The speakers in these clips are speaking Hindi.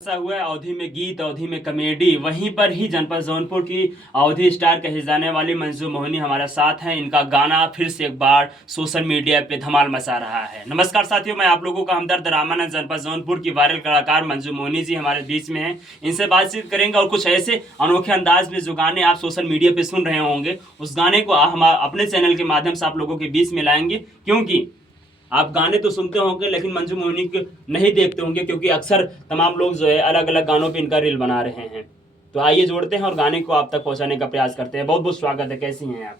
ऐसा हुआ है अवधि में गीत, अवधि में कॉमेडी। वहीं पर ही जनपद जौनपुर की अवधि स्टार कही जाने वाली मंजू मोहनी हमारे साथ हैं। इनका गाना फिर से एक बार सोशल मीडिया पे धमाल मचा रहा है। नमस्कार साथियों, मैं आप लोगों का हमदर्द रामानंद। जनपद जौनपुर की वायरल कलाकार मंजू मोहनी जी हमारे बीच में हैं। इनसे बातचीत करेंगे और कुछ ऐसे अनोखे अंदाज में जो गाने आप सोशल मीडिया पे सुन रहे होंगे, उस गाने को हम अपने चैनल के माध्यम से आप लोगों के बीच में लाएंगे। क्योंकि आप गाने तो सुनते होंगे लेकिन मंजू मोहनी को नहीं देखते होंगे, क्योंकि अक्सर तमाम लोग जो है अलग अलग गानों पे इनका रील बना रहे हैं। तो आइए जोड़ते हैं और गाने को आप तक पहुंचाने का प्रयास करते हैं। बहुत बहुत स्वागत है, कैसी हैं आप?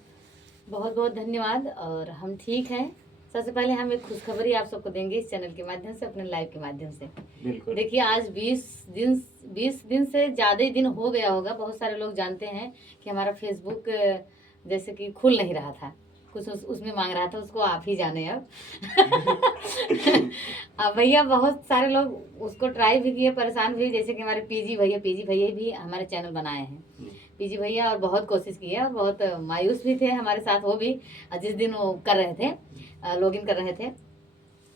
बहुत बहुत धन्यवाद। और हम ठीक हैं। सबसे पहले हम एक खुशखबरी आप सबको देंगे इस चैनल के माध्यम से, अपने लाइव के माध्यम से। बिल्कुल। देखिए, आज 20 दिन से ज़्यादा ही दिन हो गया होगा। बहुत सारे लोग जानते हैं कि हमारा फेसबुक जैसे कि खुल नहीं रहा था, कुछ उसमें मांग रहा था, उसको आप ही जाने अब। अब भैया बहुत सारे लोग उसको ट्राई भी किए, परेशान भी, जैसे कि हमारे पीजी भैया भी हमारे चैनल बनाए हैं। पीजी भैया और बहुत कोशिश की है और बहुत मायूस भी थे हमारे साथ। वो भी जिस दिन वो कर रहे थे, लॉगिन कर रहे थे,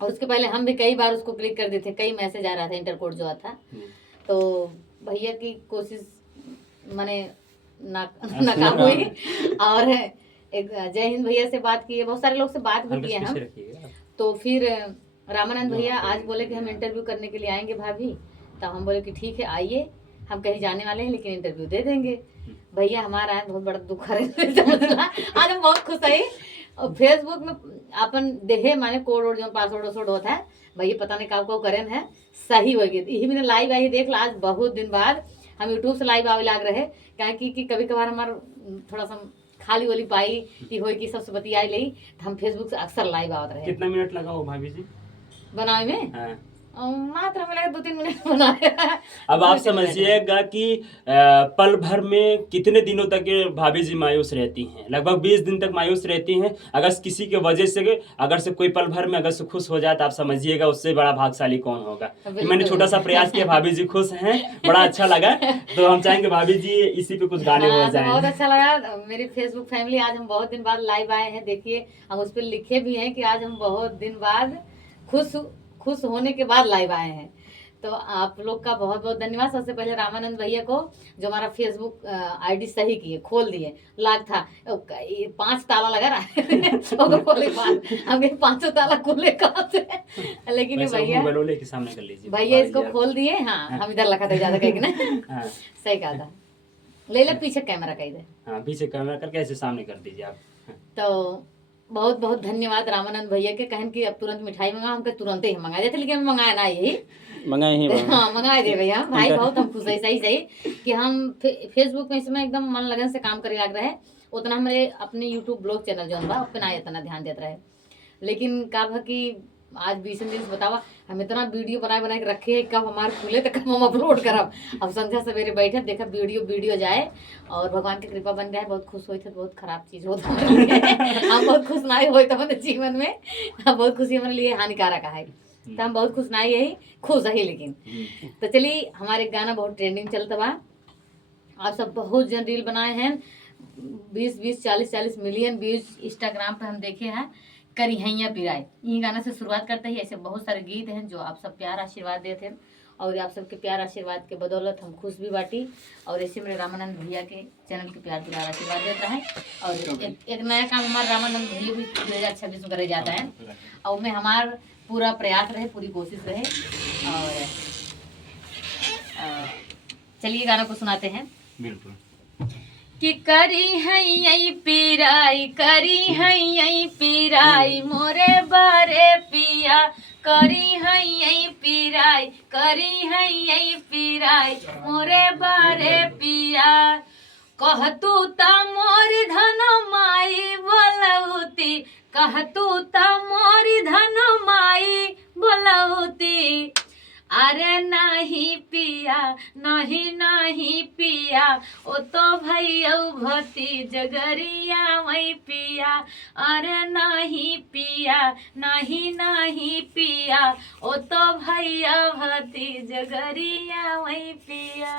और उसके पहले हम भी कई बार उसको क्लिक कर देते थे, कई मैसेज आ रहा था, इंटर कोड जो आता। तो भैया की कोशिश माने नाकाम हुई। और एक जय हिंद भैया से बात की है, बहुत सारे लोग से बात भी किए हम। तो फिर रामानंद भैया आज बोले कि हम इंटरव्यू करने के लिए आएंगे भाभी। तो हम बोले कि ठीक है आइए, हम कहीं जाने वाले हैं लेकिन इंटरव्यू दे देंगे। भैया हमारा है बहुत बड़ा दुख है। आज हम बहुत खुश है। और फेसबुक में अपन देखे माने कोड और जो पासवर्ड वासवर्ड होता है, भैया पता नहीं काव करें है सही हो गई। यही मैंने लाइव आई देख ला, आज बहुत दिन बाद हम यूट्यूब से लाइव आवे लाग रहे। क्या कि कभी कभार हमारा थोड़ा सा खाली वाली पाई की हो कि सबसे बतियाई ली, तो हम फेसबुक से अक्सर लाइव आवत रहे। कितना मिनट लगा हो भाभी जी बनावे में? हाँ। मात्र हमें लगा 2-3 मिनट बनाया। अब आप समझिएगा कि पल भर में कितने दिनों तक ये भाभी जी मायूस रहती हैं। लगभग 20 दिन तक मायूस रहती हैं। अगर किसी के वजह से अगर से कोई पल भर में अगर से खुश हो जाए तो आप समझिएगा उससे बड़ा भाग्यशाली कौन होगा। कि मैंने छोटा सा प्रयास किया, भाभी जी खुश हैं, बड़ा अच्छा लगा। तो हम चाहेंगे भाभी जी इसी पे कुछ गाने हो जाए। बहुत अच्छा लगा। मेरी फेसबुक फैमिली, आज हम बहुत दिन बाद लाइव आए हैं। देखिए, हम उस पर लिखे भी हैं कि आज हम बहुत दिन बाद खुश होने के बाद लाइव आए हैं। तो आप लोग का बहुत बहुत धन्यवाद। सबसे पहले रामानंद भैया को, जो हमारा फेसबुक आईडी सही किए, खोल दिए। लाग था 5 ताला लगा रहा है। हम 5 ताला खुले कहाँ से? लेकिन ये भैया इसको खोल दिए। हाँ, हम इधर लगा था ज्यादा कहीं ना। सही कहा था। ले ले पीछे कैमरा का इधर। हाँ, पीछे कैमरा करके ऐसे सामने कर दीजिए आप। तो बहुत बहुत धन्यवाद रामानंद भैया के। कहन कि अब तुरंत मिठाई मंगा, हमके तुरंत ही मंगा देते, लेकिन मंगाया ना, यही मंगाए ही हाँ मंगाए दे भैया। भाई बहुत हम खुश है, सही कि हम फेसबुक में इसमें एकदम मन लगन से काम करे लग रहे हैं। उतना हमारे अपने यूट्यूब ब्लॉग चैनल जो बा उतना इतना ध्यान देता रहे। लेकिन का कि आज 20 दिन से बतावा हम इतना वीडियो बनाए के रखे है, कब हमारे खुले तो कब हम अपलोड करब। अब संध्या सवेरे बैठे देखा वीडियो जाए और भगवान की कृपा बन जाए। बहुत खुश हुई थे। बहुत खराब चीज होता है। हम बहुत खुश ना हुए तो हमारे जीवन में बहुत खुशी हमारे लिए हानिकारक है। तो हम बहुत खुश ना यही खुश है। लेकिन तो चलिए, हमारे गाना बहुत ट्रेंडिंग चलता बा। आप सब बहुत जन रील बनाए हैं, 20 40 मिलियन व्यूज इंस्टाग्राम पे हम देखे हैं। करी हैया पिराई, ये गाना से शुरुआत करते ही ऐसे बहुत सारे गीत हैं जो आप सब प्यार आशीर्वाद देते हैं। और आप सबके प्यार आशीर्वाद के बदौलत हम खुश भी बाटी। और ऐसे मेरे रामानंद भैया के चैनल के प्यार दुलार आशीर्वाद देता है। और एक नया काम हमारा रामानंद भैया भी 2026 में करे जाता है। और में हमार पूरा प्रयास रहे, पूरी कोशिश रहे। और चलिए गाना को सुनाते हैं। बिल्कुल। कि करी है पिराई, करी है पिराई मोरे बारे पिया, करी है पिराई, करी है पिराई मोरे बारे पिया। कहतू ता मोरी धन माई बोलौती, कहतू ता मोरी धन माई बोलौती। अरे नहीं पिया, नहीं पिया, ओ तो भैया भती जगरिया वही पिया। अरे नहीं पिया, नहीं पिया, ओ तो भैया भती जगरिया वही पिया।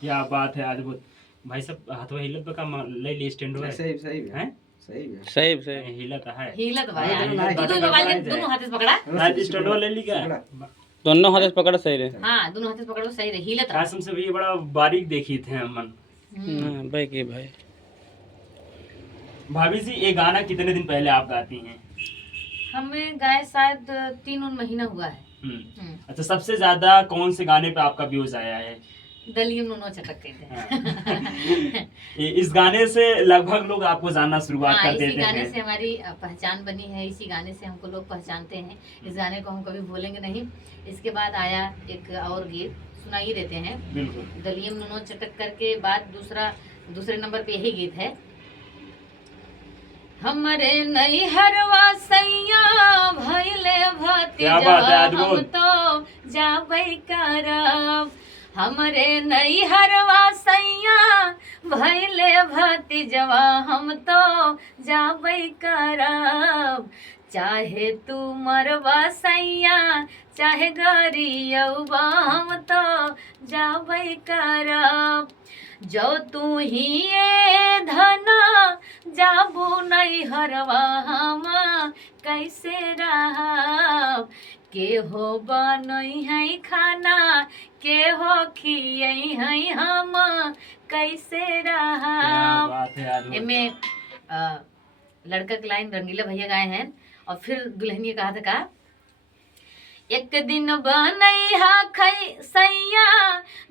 क्या बात है, अद्भुत। भाई सब हाथों हिलत का ले ली स्टैंड है। सही हैं? सही हिलत है। हिलत भाई दोनों हाथ से पकड़ा। स्टैंड ले ली क्या? दोनों हाथ से पकड़ सही रहे। हाँ दोनों हाथ से पकड़ो सही रहे, हिलत रहो। कसम से भी ये बड़ा बारीक देखी थे अमन। हाँ भाई के भाई। भाभी जी ये गाना कितने दिन पहले आप गाती हैं? हमें गाय शायद 3 महीना हुआ है। अच्छा, सबसे ज्यादा कौन से गाने पे आपका व्यूज आया है? दलियम नुनो चटक कहते हैं। इस गाने से लगभग लोग आपको जानना शुरुआत हाँ, कर इसी देते गाने हैं। से हमारी पहचान बनी है, इसी गाने से हमको लोग पहचानते हैं। इस गाने को हम कभी भूलेंगे नहीं। इसके बाद आया एक और गीत, सुना ही देते हैं। बिल्कुल। दलियम नुनो चटक करके बाद दूसरे नंबर पे यही गीत है। हमरे नई हरवा सैया भइले क्या बात है, भतीजा हम अद्भुत। तो जाबै करब। हमरे नई हरवा सैया भइले भतीजवा हम तो जाबै करब। चाहे तू मरवा सैया चाहे गरियौबा हम तो जाबै करब। जो तू ही ये धना जाबू नहीं हरवा हम कैसे रहब। के हो बनई है खाना के हो खियई है हम कैसे क्या रहब। बात है, अद्भुत। एमे लड़का के लाइन रंगीला भैया गाए हैं और फिर दुल्हनिया कहा था का, एक दिन बनैहा खै सैया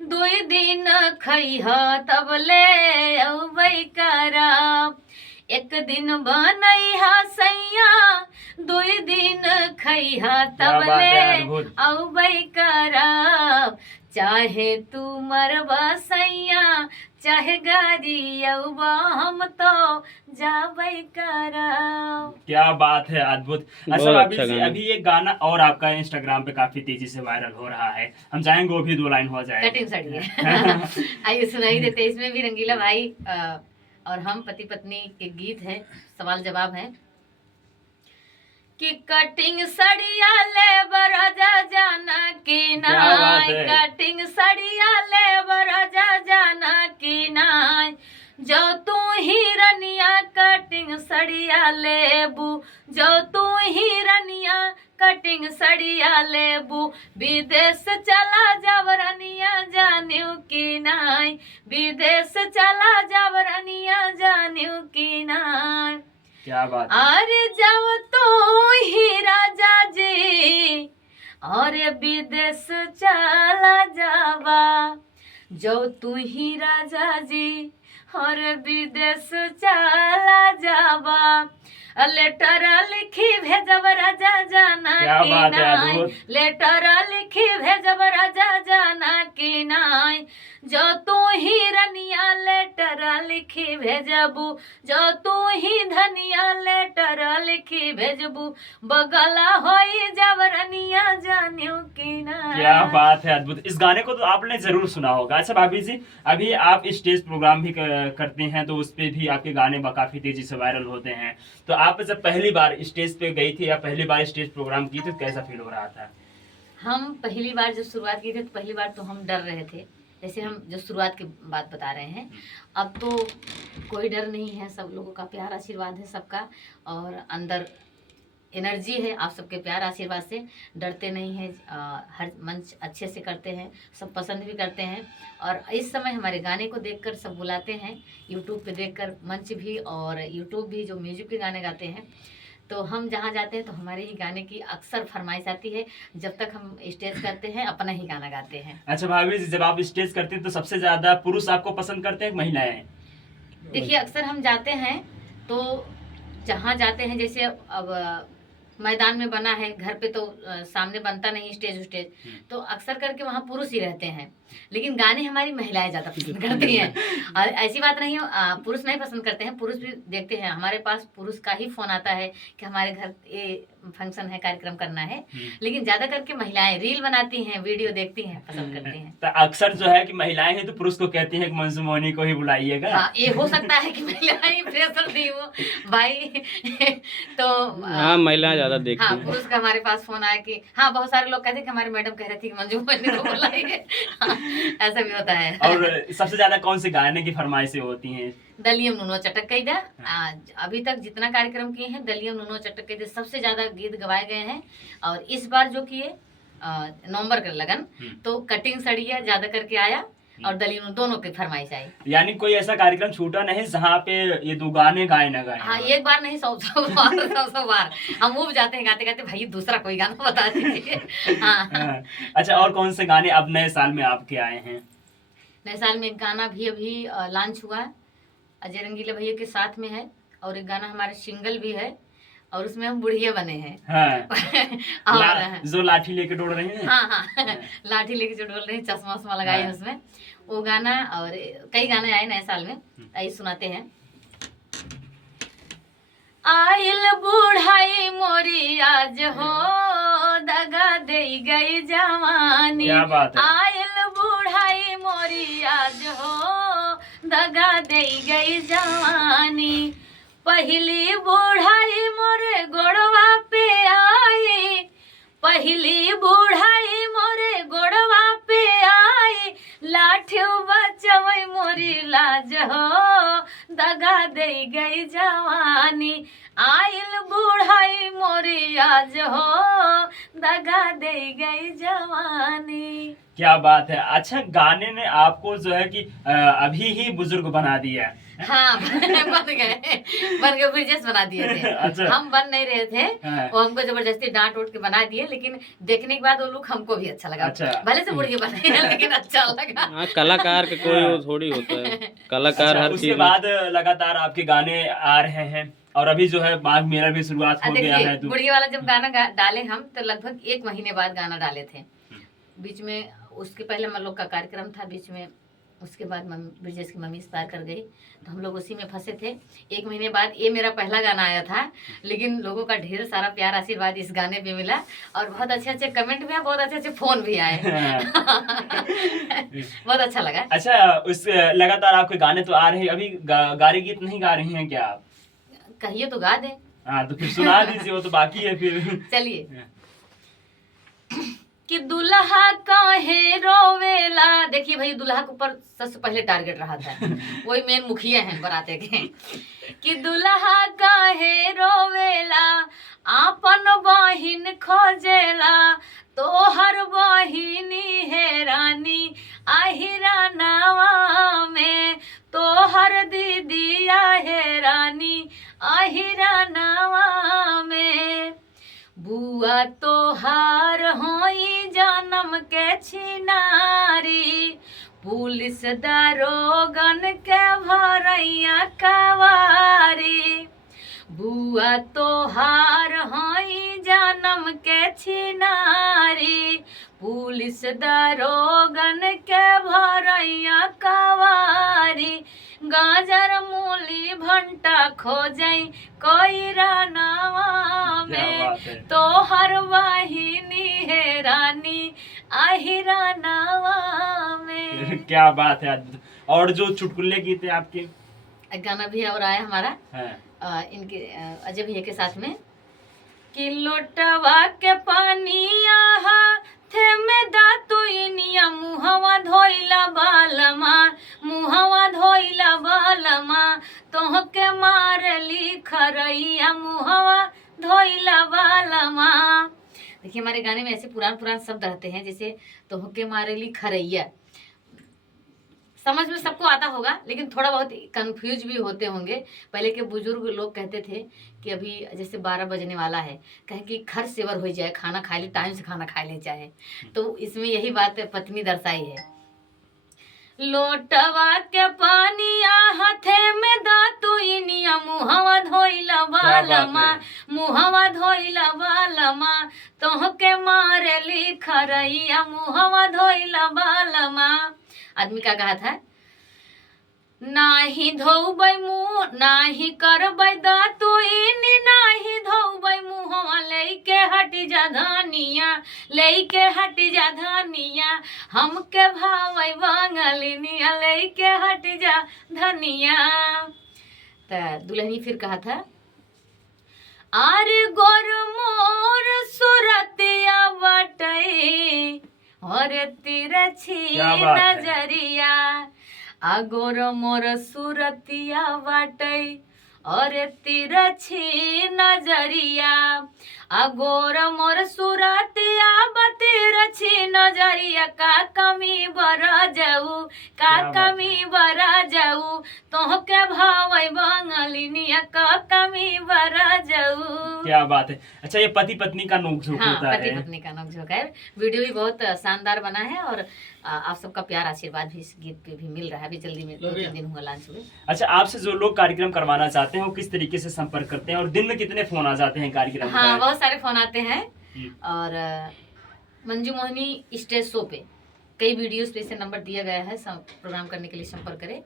2 दिन खैहा तब ले अबै करब। एक दिन बनैहा सैया 2 दिन खैहा तब क्या बात है, ले अद्भुत। अबै करब। चाहे तू मरबा सैया चाहे गरियौबा हम तो जाबै करब। क्या बात है, अद्भुत। अच्छा बहुत भाभी अच्छा जी, गाना। अभी ये गाना और आपका इंस्टाग्राम पे काफी तेजी से वायरल हो रहा है, हम चाहेंगे वो भी 2 लाइन हो जाए। कटिंग साड़ी है। आइए सुनाई देते हैं। इसमें भी रंगीला भाई और हम पति पत्नी के गीत है, सवाल जवाब है कि कटिंग सड़िया ले बराजा जाना की क्या बात नाय। है। कटिंग सड़िया ले बराजा जाना की नाय। जो तू ही रनिया कटिंग सड़िया लेबू। जो तू ही रनिया कटिंग सड़िया लेबू। विदेश चला जाब रनिया जानियो की नाय। विदेश चला जाब रनिया जानियो की नाय। क्या बात है। अरे जब तो ही राजा जी और विदेश चला जावा। जो तू ही राजा जी और विदेश चला जावा। लेटर लिखी भेजब राजा जाना क्या की बात है, नाय। अद्भुत। लेटर लिखी भेजब राजा जाना की नाय। जो तू ही रनिया लेटर लिखी भेजबू। जो तू ही धनिया लेटर लिखी भेजबू। बगला होई जब रनिया जानियो की नाय। क्या बात है, अद्भुत। इस गाने को तो आपने जरूर सुना होगा। अच्छा भाभी जी, अभी आप स्टेज प्रोग्राम भी करते हैं तो उस पे भी आपके गाने काफी तेजी से वायरल होते हैं। तो आप जब पहली बार स्टेज पे गई थी या पहली बार स्टेज प्रोग्राम की थी तो कैसा फील हो रहा था? हम पहली बार जब शुरुआत की थी तो पहली बार तो हम डर रहे थे। जैसे हम जो शुरुआत की बात बता रहे हैं, अब तो कोई डर नहीं है। सब लोगों का प्यार आशीर्वाद है सबका, और अंदर एनर्जी है आप सबके प्यार आशीर्वाद से। डरते नहीं हैं, हर मंच अच्छे से करते हैं, सब पसंद भी करते हैं। और इस समय हमारे गाने को देखकर सब बुलाते हैं, यूट्यूब पे देखकर मंच भी और यूट्यूब भी जो म्यूजिक के गाने गाते हैं। तो हम जहाँ जाते हैं तो हमारे ही गाने की अक्सर फरमाइश आती है। जब तक हम स्टेज करते हैं अपना ही गाना गाते हैं। अच्छा भाभी जी, जब आप स्टेज करते हैं तो सबसे ज्यादा पुरुष आपको पसंद करते हैं कि महिलाएं? देखिए अक्सर हम जाते हैं तो जहाँ जाते हैं, जैसे अब मैदान में बना है, घर पे तो सामने बनता नहीं स्टेज, तो अक्सर करके वहाँ पुरुष ही रहते हैं। लेकिन गाने हमारी महिलाएं ज़्यादा पसंद करती हैं। और ऐसी बात नहीं है पुरुष नहीं पसंद करते हैं, पुरुष भी देखते हैं। हमारे पास पुरुष का ही फोन आता है कि हमारे घर ये फंक्शन है, कार्यक्रम करना है। लेकिन ज़्यादा करके महिलाएं रील बनाती हैं, वीडियो देखती हैं, पसंद करती हैं। तो अक्सर जो है कि महिलाएं हैं तो पुरुष को कहती हैं कि मंजू मोहनी को ही बुलाइएगा। हाँ, ये हो सकता है कि महिलाएं प्रेशर दी हो भाई। तो हाँ महिला ज्यादा देखती हाँ, हैं। पुरुष का हमारे पास फोन आया कि हाँ, बहुत सारे लोग कहते हैं कि हमारी मैडम कह रही थी कि मंजू मोहनी को बुलाइए। हाँ, ऐसा भी होता है। और सबसे ज्यादा कौन से गाने की फरमाइशें होती हैं? दलियम नुनो चटक कैदा। अभी तक जितना कार्यक्रम किए हैं दलियम नुनो चटक कैदा सबसे ज्यादा गीत गवाए गए हैं। और इस बार जो किए नवंबर का लगन, तो कटिंग सड़िया ज्यादा करके आया और दलीन दोनों की फरमाइश आई। यानी कोई ऐसा कार्यक्रम छूटा नहीं जहाँ पे ये दो गाने गाए न गाए? हाँ, एक बार नहीं, 100 बार हम ऊब जाते हैं गाते गाते, भाई दूसरा कोई गाना बता दीजिए। हाँ। अच्छा, और कौन से गाने अब नए साल में आपके आए हैं? नए साल में एक गाना भी अभी लॉन्च हुआ है, अजय रंगीला भैया के साथ में है, और एक गाना हमारे सिंगल भी है, और उसमें हम बुढ़िया बने हैं। हाँ। और जो लाठी लेके दौड़ रहे हैं। हाँ, लाठी लेके जो डोल रहे हैं, चश्मा वश्मा लगाए हैं उसमें, वो गाना, और कई गाने आए नए साल में, आइए सुनाते हैं। आइल बुढ़ाई मोरी आज हो, दगा दे गई जवानी। क्या बात है। आइल बुढ़ाई मोरी आज हो, दगा दे गई जवानी। पहली बुढ़ाई मोरे गोड़वा पे आई, पहली बुढ़ाई मोरे गोड़वा पे आई, लाठी बचवई मोरी लाज हो, दगा दे गई जवानी। आइल बुढ़ाई मोरी आज हो, दगा दे गई जवानी। क्या बात है। अच्छा, गाने ने आपको जो है कि अभी ही बुजुर्ग बना दिया। हाँ, बन गए ब्रिजेश बना दिए थे। अच्छा। हम बन नहीं रहे थे, हाँ। वो हमको जबरदस्ती डांट उठ के बना दिए, लेकिन देखने के बाद वो लोग हमको भी अच्छा लगा। अच्छा। भले से बुढ़िया बने हैं, लेकिन अच्छा लगा। हाँ, कलाकार के कोई वो थोड़ी होता है, कलाकार अच्छा, हर उसके चीज बाद लगातार आपके गाने आ रहे हैं, और अभी जो है माघ मेला भी शुरुआत हो गया है। देखिए, तो बुढ़िया वाला जब गाना डाले हम, तो लगभग 1 महीने बाद गाना डाले थे। बीच में उसके पहले हम लोग का कार्यक्रम था बीच में, उसके बाद ब्रिजेश की मम्मी एक्सपायर कर गई, तो हम लोग उसी में फंसे थे। 1 महीने बाद ये मेरा पहला गाना आया था, लेकिन लोगों का ढेर सारा प्यार आशीर्वाद इस गाने पे मिला, और बहुत अच्छे अच्छे कमेंट भी आए, बहुत अच्छे अच्छे फोन भी आए। बहुत अच्छा लगा। अच्छा, उस लगातार आपके गाने तो आ रहे हैं, अभी गारी गीत नहीं गा रही हैं क्या आप? कहिए तो गा दे। हाँ, तो फिर सुना दीजिए, वो तो बाकी है फिर। चलिए। कि दुल्हा काहे रोवेला, देखिए भाई, दुल्हा के ऊपर सबसे पहले टारगेट रहा था, वही मेन मुखिया हैं बराते के। कि दुल्हा काहे रोवेला, आपन बहिन खोजेला, तोहर बहिनी है रानी आहिरा नावा में, तोहर दीदिया है रानी आहिरा नावा में। बुआ तोहार होई जन्म के छिनारी, पुलिस दारोगन के भरैया कवारी। बुआ तोहार होई जन्म के छिनारी, पुलिस दारोगन के भरैया कवारी। गाजर मूली भंटा खोजई कोई रानावा में, तोहर वाहिनी है रानी आहिरा नावा में। क्या बात है। और जो चुटकुले गीत है आपके? गाना भी और आया हमारा हाँ। इनके अजय भैया के साथ में। कि लोटवा के पानी आहा थे में दातु इनिया, मुहवा धोइला बालमा, मुहवा धोइला बालमा, तोहके मारली खरैया, मुहवा धोइला बालमा। देखिए, हमारे गाने में ऐसे पुरान शब्द रहते हैं, जैसे तोहके मारली खरैया, समझ में सबको आता होगा, लेकिन थोड़ा बहुत कंफ्यूज भी होते होंगे। पहले के बुजुर्ग लोग कहते थे कि अभी जैसे 12 बजने वाला है, कहे कि खर सेवर हो जाए, खाना खा ले, टाइम से खाना खा ले चाहे, तो इसमें यही बात पत्नी दर्शाई है। लोटवा के पानी हाथे में दातु इनिया, मुहवा धोइला बालमा, मुहवा धोइला बालमा, तोहके मारली खरैया, मुहवा धोइला बालमा। आदमी का कहा था, नाही धोबै मुँह नाही करबै दातुइनी, नाही धोबै मुँहवा लेके हटी जा धनिया, लेके हटी जा धनिया, हमके भावै बंगलिनिया, लेके हटी जा धनिया। तो दुल्हनी फिर कहा था, आरे गोर मोर सुरतिया बटई, और तिरछी नजरिया, आगोर मोर सुरतिया बाटई, और तिरछी नजरिया अगोर मोर सुरतिया बतिरछी नजरिया का कमी बर जाऊ का कमी बर जाऊ तोहके भावै बंगलिनिया का कमी बर जाऊ। क्या बात है। अच्छा, ये पति पत्नी का नोकझोंक हाँ, होता पति है। पत्नी का नोकझोंक है। वीडियो भी बहुत शानदार बना है और आप सबका प्यार आशीर्वाद भी इस गीत पे भी मिल रहा है। अभी जल्दी में 2-3 दिन हुआ लॉन्च हुए। अच्छा, आपसे जो लोग कार्यक्रम करवाना चाहते हैं वो किस तरीके से संपर्क करते हैं और दिन में कितने फोन आ जाते हैं कार्यक्रम हाँ, का? बहुत सारे फोन आते हैं और मंजू मोहिनी स्टेज शो पे कई वीडियोस पे से नंबर दिया गया है, प्रोग्राम करने के लिए संपर्क करें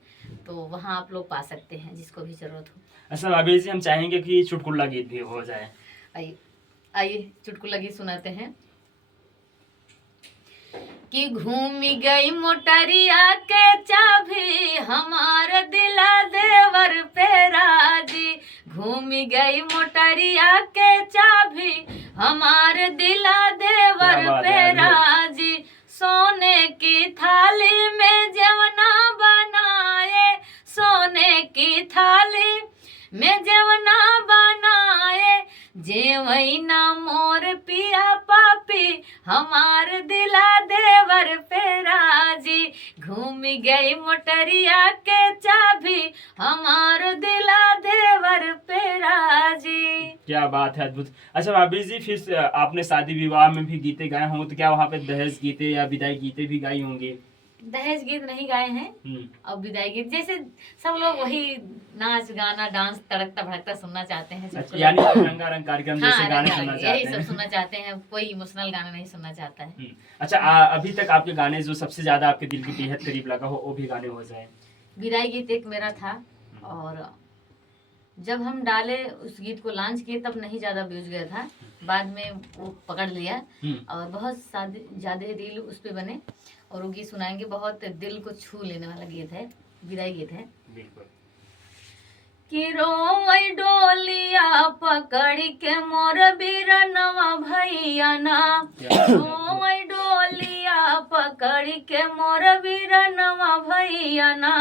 तो वहाँ आप लोग पा सकते हैं जिसको भी जरूरत हो। अच्छा भाभी जी, हम चाहेंगे कि चुटकुला गीत भी हो जाए। आइए चुटकुला गीत सुनाते हैं कि घूमी गई मोटरिया के चाबी हमार दिला देवर पे राजी। घूमी गई मोटरिया के चाबी हमार दिला देवर पे राजी। सोने की थाली में जवना बनाए सोने की थाली में जवना बनाए जेवैना मोर पिया पापी हमार दिला देवर पे राजी। घूम गई मोटरिया के चाबी हमार दिला देवर पे राजी। क्या बात है, अद्भुत। अच्छा भाभी जी, फिर आपने शादी विवाह में भी गीते गाए होंगे तो क्या वहाँ पे दहेज गीते या विदाई गीते भी गाई होंगे? दहेज गीत नहीं गाए हैं और विदाई गीत जैसे सब लोग वही नाच गाना डांस तड़कता भड़कता सुनना चाहते हैं। अच्छा, यानी रंगारंग कार्यक्रम जैसे गाने सुनना चाहते यही हैं। सब सुनना चाहते हैं, कोई इमोशनल गाना नहीं सुनना चाहता है। अच्छा, अभी तक आपके गाने जो सबसे ज्यादा आपके दिल के बेहद करीब लगा हो वो भी गाने हो जाए। विदाई गीत एक मेरा था और जब हम डाले उस गीत को लॉन्च किए तब नहीं ज्यादा व्यूज गया था, बाद में वो पकड़ लिया और बहुत ज्यादा रील उस पे बने और वो गीत सुनाएंगे। बहुत दिल को छू लेने वाला गीत है, विदाई गीत है। बिल्कुल। कि रोई डोलिया पकड़ के मोर बिरनवा भैया ना। रोई डोलिया पकड़ के मोर बिरनवा भैया ना।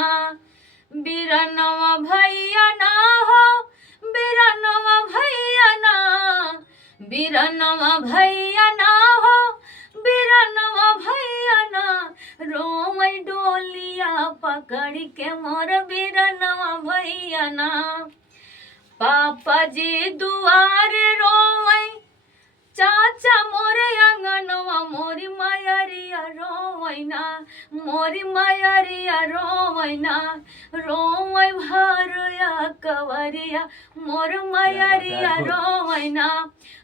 बिरनवा भैया ना हो बिरनवा भैया ना। बिरनवा भैया ना हो बिरनवा भैया ना। रोई डोलिया पकड़ के मोर बिरनवा भैया ना। पापा जी दुआरे रोई चाचा मोरे अंगनवा मोरी मायरिया रोवैना। मोरी मायरिया रोवैना। रोवै भरया कवरिया मोर मायरिया रोवैना।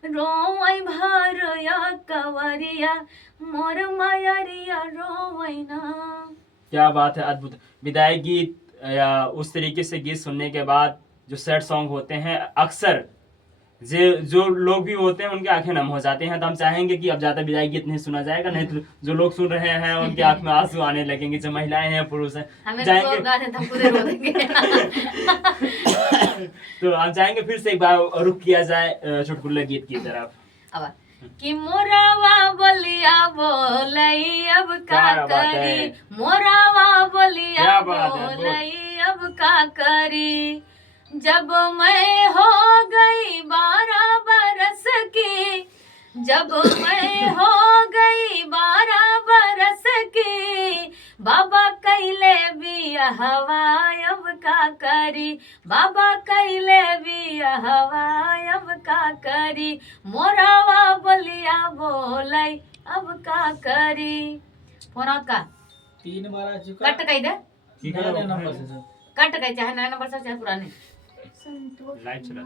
रोवै भरया कवरिया मोर मायरिया रोवैना। क्या बात है, अद्भुत। विदाई गीत या उस तरीके से गीत सुनने के बाद जो सैड सॉन्ग होते हैं अक्सर जो लोग भी होते हैं उनकी आंखें नम हो जाते हैं। तो हम चाहेंगे कि अब ज्यादा विदाई गीत नहीं सुना जाएगा, नहीं तो जो लोग सुन रहे हैं उनकी आंख में आंसू आने लगेंगे, जो महिलाएं हैं पुरुष हैं तो हम चाहेंगे फिर से एक बार रुख किया जाए चुटकुले गीत की तरफ। अब कि मोरावा बोलिया बोलई अब का करी। मोरावा बोलिया बोलई अब का करी। जब मैं हो गई 12 बरस की। जब मैं हो गई 12 बरस की। बाबा कैले बिया हवाई अब का करी। बाबा कैले बिया हवाई अब का करी। मोरावा बोलिया बोलाई अब का करी। फोन आउट का 3 बार आ चुका। कट कही दे, नया नंबर से कट कही चाहे नया नंबर से चाहे पुराने। लाइव चला।